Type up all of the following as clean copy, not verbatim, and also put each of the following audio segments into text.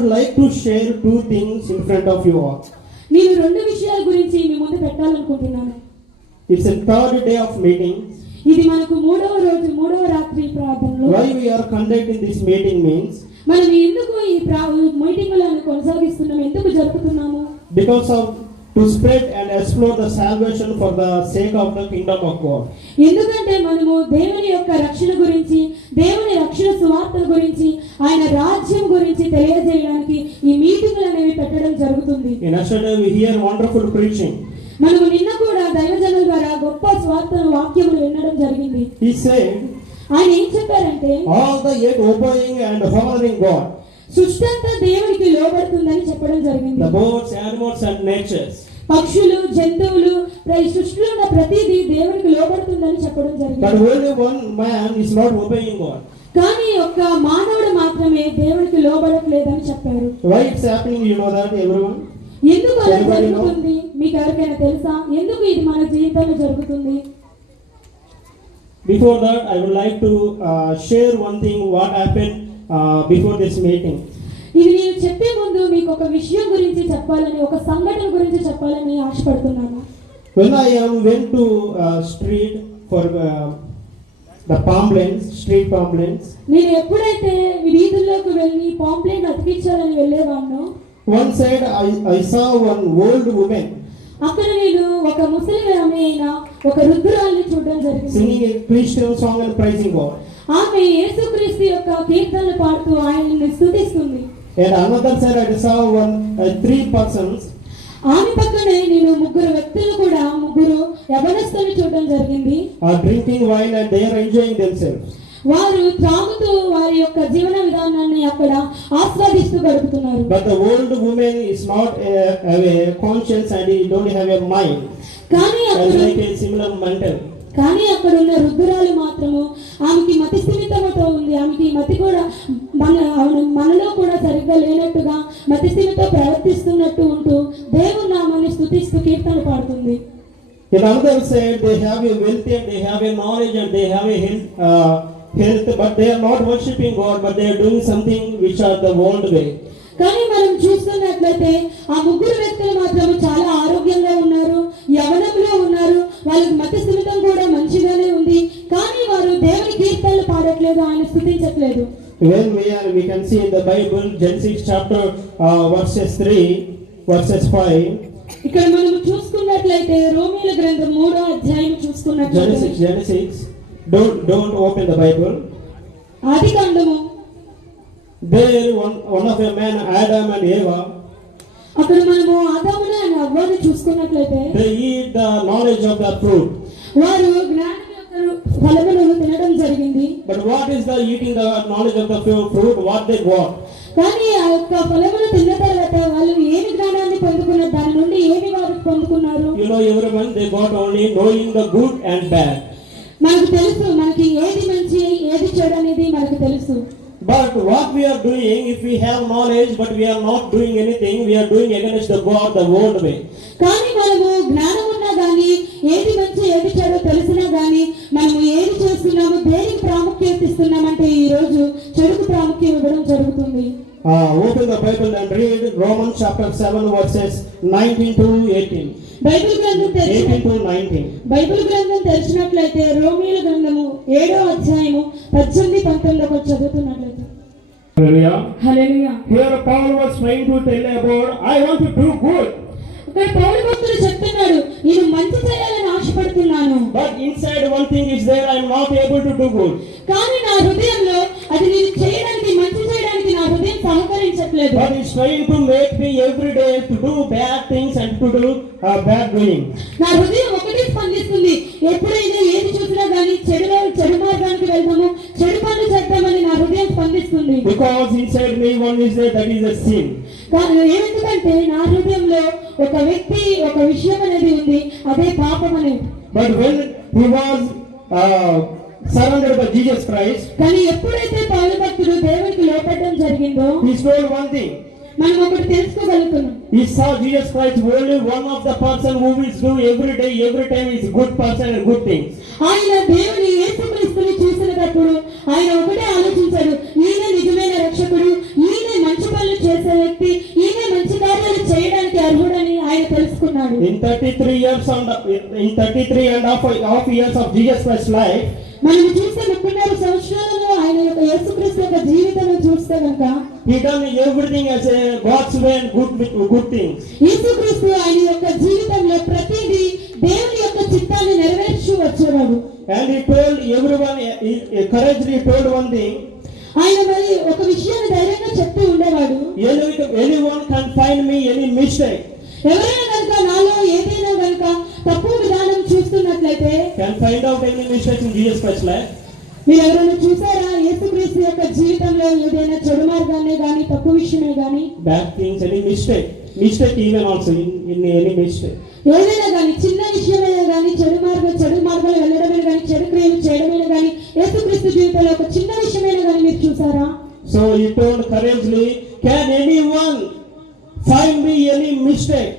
would like to share two things in front of you all. నేను రెండు విషయాల గురించి మీ ముందు పెట్టాలనుకుంటున్నాను. It's a third day of meeting. ఇది మనకు మూడవ రాత్రి ప్రార్థనలో. Why we are conducting this meeting means మనం ఎందుకు ఈ మీటింగులను కొనసాగిస్తున్నాము, ఎందుకు జరుపుతున్నాము? Because of to spread and explore the salvation for the sake of the kingdom of God. ఎందుకంటే మనము దేవుని యొక్క రక్షణ గురించి, దేవుని రక్షణ సువార్త గురించి, ఆయన రాజ్యం గురించి తెలియజేయడానికి ఈ మీటింగులు అనేవి పెట్టడం జరుగుతుంది. In yesterday we hear wonderful preaching. మనము నిన్న కూడా దైవజనుల ద్వారా గొప్ప సువార్తను వాక్యములు వినడం జరిగింది. He said, ఆయన ఏం చెప్పారంటే, all the yet obeying and honoring God. సృష్టి అంతా దేవునికి లోబడుతుందని చెప్పడం జరిగింది. The birds, animals and natures. పక్షులు, జంతువులు, సృష్టిలో ఉన్న ప్రతిదీ దేవునికి లోబడుతుందని చెప్పడం జరిగింది. But only one man is not obeying God. కానీ ఒక్క మానవుడు మాత్రమే దేవునికి లోబడట్లేదని చెప్పారు. Why it's happening, you know that everyone? ఎందుకు అలా జరుగుతుంది మీకు ఎవరికైనా తెలుసా? ఎందుకు ఇది మన జీవితంలో జరుగుతుంది? Before that, I would like to share one thing what happened before this meeting. ఇది నేను చెప్పే ముందు మీకు ఒక విషయం గురించి చెప్పాలని, ఒక సంఘటన గురించి చెప్పాలని ఆశపడుతున్నాను. When I went to street for the pamphlets, street pamphlets. నేను ఎప్పుడైతే వీధుల్లోకి వెళ్ళి pamphlet అతికించాలని వెళ్ళేవాడినో, one side I saw one old woman. అక్కడ నేను ఒక ముసలి ఆమె అయిన ఒక వృద్ధురాలిని చూడడం జరిగింది. Singing a Christian song and praising God. ఆమె యేసుక్రీస్తు యొక్క కీర్తనలు పాడుతూ ఆయనని స్తుతిస్తుంది. And another side I saw three persons. ఆమె పక్కనే నేను ముగ్గురు వ్యక్తులు కూడా, ముగ్గురు యవనస్తులను చూడడం జరిగింది. Drinking wine and they are enjoying themselves. వారు త్రాగుతూ వారి యొక్క జీవన విధానాన్ని అక్కడ ఆస్వాదిస్తూ గడుపుతున్నారు. But the old woman is not have a conscience and he don't have a mind. కానీ like a similar mental. కానీ అక్కడ ఉన్న వృద్ధురాలు మాత్రము ఆమెకి మతి స్థిమితముతో ఉంది. ఆమెకి మతి కూడా మనలో కూడా సరిగ్గా లేనట్టుగా మతి స్థిమితో ప్రవర్తిస్తున్నట్టు ఉంటూ దేవుని నామాన్ని స్తుతిస్తూ కీర్తన పాడుతుంది. In another side they have a wealth and they have a knowledge and they have a health, but they are not worshiping God, but they are doing something which are the world way. కానీ మనం చూస్తున్నట్లయితే ఆ ముగ్గురు వ్యక్తులు మాత్రం చాలా ఆరోగ్యంగా ఉన్నారు, యవనంలో ఉన్నారు, వాళ్ళకి మతి స్థిమితం కూడా మంచిగానే ఉంది. కానీ వారు దేవుని కీర్తనలు పాడట్లేదు, ఆయన స్తుతించట్లేదు. When we can see in the Bible, Genesis chapter verses 3 verses 5. ఇక్కడ మనం చూసుకున్నట్లయితే రోమీయుల గ్రంథం 3వ అధ్యాయం చూసుకున్నట్లయితే, Genesis don't open the Bible. ఆదికాండము There one of a man, Adam and Eva. అక్కడ మనము ఆదాముని and హవ్వని చూసుకున్నట్లయితే, they eat the knowledge of the fruit. వారు జ్ఞానం యొక్క ఫలములను తినడం జరిగింది. But what is the eating the knowledge of the fruit? What they got? కానీ ఆ యొక్క ఫలమును తిన్న తర్వాత వాళ్ళు ఏమి జ్ఞానాన్ని పొందుకున్నారు, దాని నుండి ఏమి వారు పొందుకున్నారు? You know, everyone they got only knowing the good and bad. మనకు తెలుసు, మనకి ఏది మంచి ఏది చెడు అనేది మనకు తెలుసు. But what we are doing, if we have knowledge but we are not doing anything, we are doing against the God, the world way. కానీ మనము జ్ఞానం ఉన్నా గానీ, ఏది మంచి ఏది చెడు తెలిసినా గానీ, మనము ఏది చేస్తున్నాము, దేనికి ప్రాముఖ్యత ఇస్తున్నామంటే ఈ రోజు చెడుకు ప్రాముఖ్యత ఇవ్వడం జరుగుతుంది. Open the Bible and read Romans chapter 7 verses 19 to 18. Bible గ్రంథం 18 to 19. బైబిల్ గ్రంథం తెరిచినట్లయితే రోమీయుల గ్రంథము 7వ అధ్యాయము 18-19 చదువుతున్నట్లయితే. Hallelujah. Hallelujah. Here Paul was trying to tell about I want to do good. ఇక్కడ పౌలు భక్తుడు చెప్తున్నాడు, నేను మంచి చేయాలని ఆశపడుతున్నాను. But inside one thing is there, I am not able to do good. కానీ నా హృదయంలో అది నేను చేయడానికి, మంచి చేయడానికి నా హృదయం సహకరించట్లేదు. But it's trying to make me every day to do bad things and to do bad doing. నా హృదయం ఒకటే స్పందిస్తుంది, ఎప్పుడైనా ఏది చూసినా గానీ చెడు మార్గానికి వెళ్తాము, చెడు పనులు చేద్దామని నా హృదయం స్పందిస్తుంది. Because inside me one is there, that is a sin. కానీ ఎందుకంటే నా హృదయంలో ఒక వ్యక్తి, ఒక విషయం అనేది ఉంది, అదే పాపం అనేది. But when he was surrendered by Jesus Christ, కానీ ఎప్పుడైతే పౌలు భక్తుడు దేవునికి లోపడడం జరిగిందో, he told one thing. మనం ఒకటి తెలుసుకోగలుగుతున్నాం. He saw Jesus Christ only one of the person who will do every day, every time is good person and good things. ఆయన దేవుని యేసుక్రీస్తుని చూసినప్పుడు ఆయన ఒకటే ఆలోచించాడు, ఈయన నిజమైన రక్షకుడు, ఈయన మంచి పనులు చేసే వ్యక్తి ఈయన మంచి కార్యాలు చేయడానికి అర్హుడని ఆయన తెలుసుకున్నాడు. In 33 and half years of Jesus Christ's life, మనం చూస్తే 34 సంవత్సరాలలో ఆయన యొక్క యేసుక్రీస్తు యొక్క జీవితాన్ని చూస్తే కనుక he done everything as a God's way and good things. యేసుక్రీస్తు ఆయన యొక్క జీవితంలో ప్రతిదీ దేవుని యొక్క చిత్తాన్ని నెరవేర్చు వచ్చేవాడు. And he told everyone, courageously told one thing. ఆయన మరి ఒక విషయాన్ని ధైర్యంగా చెప్తూ ఉండేవాడు. Anyone can find me any mistake. ఎవరైనా కనుక నాలో ఏదైనా కనుక తప్పు విధానం చూస్తున్నట్లయితే Can find out any mistake in Jesus Christ's life. మీరు ఎవరైనా చూసారా యేసుక్రీస్తు యొక్క జీవితంలో ఏదైనా చెడు మార్గాన్ని గాని తప్పు విషయమే గాని Bad things, any mistake even also in any mistake. ఏదైనా గాని చిన్న విషయమైనా గాని చెడు మార్గాలు వెళ్ళడమే గాని చెడు క్రియలు చేయడమే గాని యేసుక్రీస్తు జీవితంలో ఒక చిన్న విషయమైనా గాని మీరు చూసారా? So he told courageously, can anyone find me any mistake?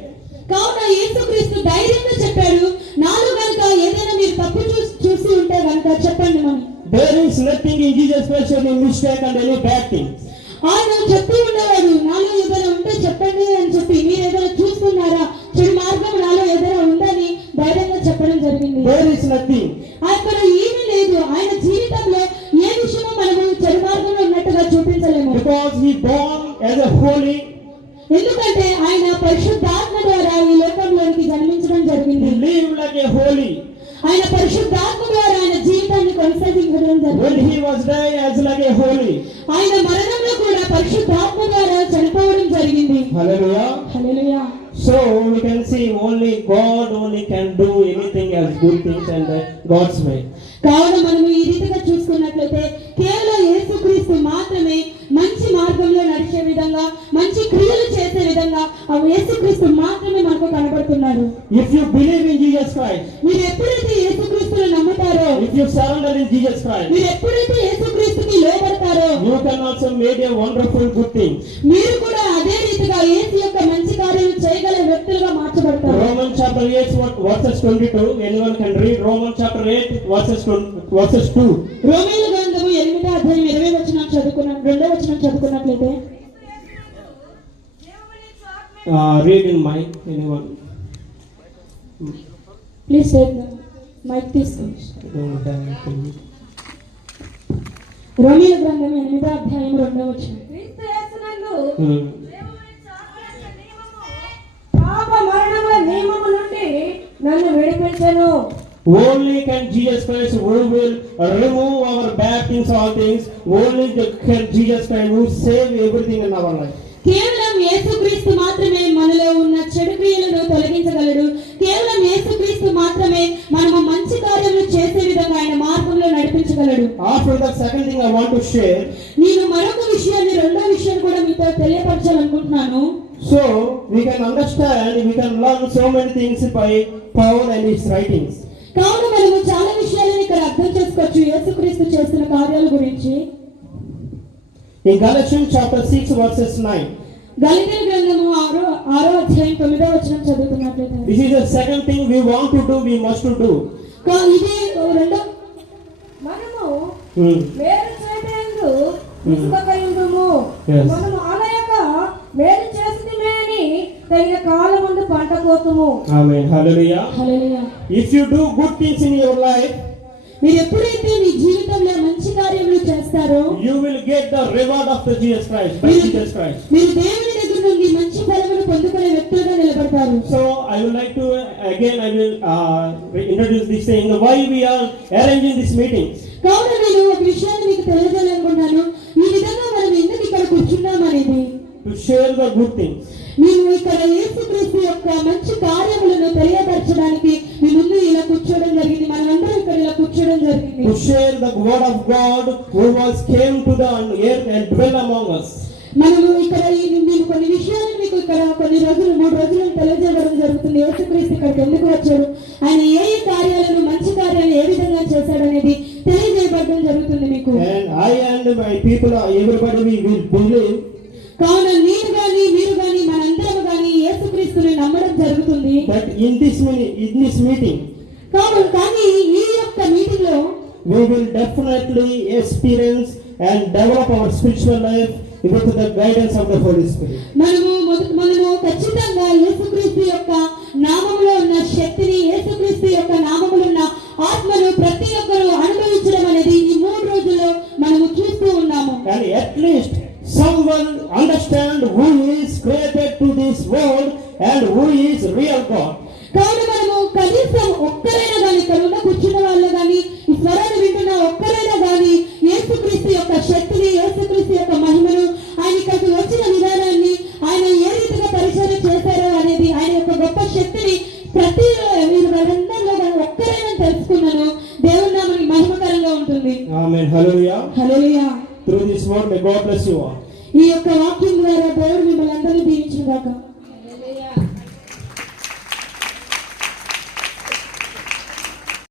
కావున యేసుక్రీస్తు ధైర్యంగా చెప్పాడు, నాలో గనుక ఏదైనా మీరు తప్పు చూసి ఉంటే గనుక చెప్పండి అని. There is nothing in Jesus Christ any mistake and any bad thing. ఆయన చెప్తూ ఉండేవాడు, నాలో ఏదైనా ఉంటే చెప్పండి అని చెప్పి. మీరు ఏదైనా చూస్తున్నారా, చెడు మార్గం నాలో ఏదైనా ఉందని ధైర్యంగా చెప్పడం జరిగింది. There is nothing. అక్కడ ఏమీ లేదు. ఆయన జీవితంలో ఏ విషయమో మనము చెడు మార్గంలో ఉన్నట్టుగా చూపించలేము. Because he born as a holy. ఎందుకంటే ఆయన పరిశుద్ధాత్మ ద్వారా ఈ లోకంలోనికి జన్మించడం జరిగింది. He lived like a holy. ఆయన పరిశుద్ధాత్మ ద్వారా ఆయన జీవితాన్ని కొనసాగించడం జరిగింది. When he was dying as like a holy. ఆయన మరణంలో కూడా పరిశుద్ధాత్మ ద్వారా చనిపోవడం జరిగింది. Hallelujah. Hallelujah. So we can see only God only can do anything as good things and God's way. కావున మనం ఈ రీతిగా చూసుకున్నట్లయితే కేవలం యేసుక్రీస్తు మాత్రమే మంచి మార్గంలో నడిచే విధంగా మంచి క్రియలు చేసే విధంగా ఆ యేసుక్రీస్తు మాత్రమే మనకు కనబడుతున్నాడు. If you believe in Jesus Christ, మీరు ఎప్పుడైతే యేసుక్రీస్తును నమ్ముతారో, if you surrender in Jesus Christ, మీరు ఎప్పుడైతే యేసుక్రీస్తుకి లోబడతారో, you can also make a wonderful good thing. మీరు కూడా అదే రీతిగా యేసు యొక్క మంచి కార్యాలు చేయగల వ్యక్తులుగా మార్చబడతారు. Romans chapter 8 verses 22. Anyone can read Romans chapter 8 verses 2. రోమీయుల గ్రంథము 8వ అధ్యాయం 20వ వచనం చదువుకున్నట్లయితే read in mic. Anyone? Please take the mic తీసుకోండి. రోమీయుల గ్రంథం 8వ అధ్యాయం 2వ వచనం. క్రీస్తు యేసునందు పాప మరణముల నియమము నుండి నన్ను విడిపించెను. Only can Jesus Christ who will remove our bad things, all things. Only can Jesus Christ who save everything in our life. కేవలం యేసుక్రీస్తు మాత్రమే మనలో ఉన్న చెడు క్రియలను తొలగించగలడు. కేవలం యేసుక్రీస్తు మాత్రమే మనము మంచి కార్యములు చేసే విధంగా ఆయన మార్గంలో నడిపించగలడు. After the second thing I want to share. నేను మరొక విషయాన్ని రెండో విషయాన్ని కూడా మీతో తెలియపరచాలనుకుంటున్నాను. So we can understand, we can learn so many things by Paul and his writings. కావున మనము చాలా విషయాలను ఇక్కడ అర్థం చేసుకోవచ్చు యేసుక్రీస్తు చేస్తున్న కార్యాల గురించి. In Galatians chapter 6 verses 9. గలతీయుల గ్రంథము 6వ అధ్యాయం 9వ వచనం చదువుతున్నట్లయితే, This is the second thing we want to do, we must to do. ఇది రెండో మనము మేలు చేయటందు విసుగకయుండుము. Yes. మనము అనయక మేలు చేసినమే అని తగిన కాలమందు పంట కోతుము. Amen. Hallelujah. Hallelujah. If you do good things in your life, మీరు ఎప్పుడైతే మీ జీవితంలో మంచి కార్యములు చేస్తారో, you will get the reward of the Jesus Christ, by Jesus Christ. మీరు దేవుని దగ్గర నుండి మంచి ఫలమును పొందుకునే వ్యక్తులుగా నిలబడతారు. So I would like to again I will introduce this thing, why we are arranging this meeting. కావున నేను ఒక విషయాన్ని మీకు తెలియజేయాలనుకుంటున్నాను. ఈ విధంగా మనం ఎందుకు ఇక్కడ కూర్చున్నాం అనేది, To share the good things. మేము ఇక్కడ యేసుక్రీస్తు యొక్క మంచి కార్యములను తెలియపరచడానికి మీ ముందు ఇలా కూర్చోవడం జరిగింది. మనమందరం ఇక్కడ ఇలా కూర్చోవడం జరిగింది. To share the word of God who was came to the earth and dwell among us. మనము ఇక్కడ నేను కొన్ని విషయాలు మీకు ఇక్కడ కొన్ని రోజులు 3 రోజులు తెలియజేయడం జరుగుతుంది. యేసుక్రీస్తు ఇక్కడికి ఎందుకు వచ్చాడు, ఆయన ఏ కార్యాలను మంచి కార్యాలు ఏ విధంగా చేశాడు అనేది తెలియజేయబడడం జరుగుతుంది మీకు. And I and my people, everybody we will believe. కావున మీరు గాని మనందరం గాని యేసుక్రీస్తుని నమ్మడం జరుగుతుంది. But in this meeting, కానీ ఈ యొక్క మీటింగ్ లో we will definitely experience and develop our spiritual life with the guidance of the Holy Spirit. మనము ఖచ్చితంగా యేసుక్రీస్తు యొక్క నామములో ఉన్న శక్తిని, యేసుక్రీస్తు యొక్క నామములో ఉన్న ఆత్మను ప్రతి ఒక్కరూ అనుభవించడం అనేది ఈ 3 రోజుల్లో మనము చూస్తూ ఉన్నాము. And at least someone understand who is created to this world and who is real God. కావున మనము కనీసం ఒక్కరైనా కానీ, ఇక్కడ ఉన్న కూర్చున్న వాళ్ళు కానీ, ఈ స్వరాన్ని వింటున్న ఒక్కరైనా కానీ యేసుక్రీస్తు యొక్క శక్తిని, యేసుక్రీస్తు యొక్క మహిమను, ఆయన ఇక్కడికి వచ్చిన విధానాన్ని, ఆయన ఏ రీతిగా పరిచయం చేశారో అనేది, ఆయన యొక్క గొప్ప శక్తిని ప్రతి వీరందరిలో ఒక్కరైనా తెలుసుకున్నాను. దేవుని నామమునకు మహిమకరంగా ఉంటుంది. Amen. Hallelujah. Hallelujah. Through this word, may God bless you all. ఈ యొక్క వాక్యం ద్వారా దేవుడు మిమ్మల్ని అందరినీ దీవించును గాక.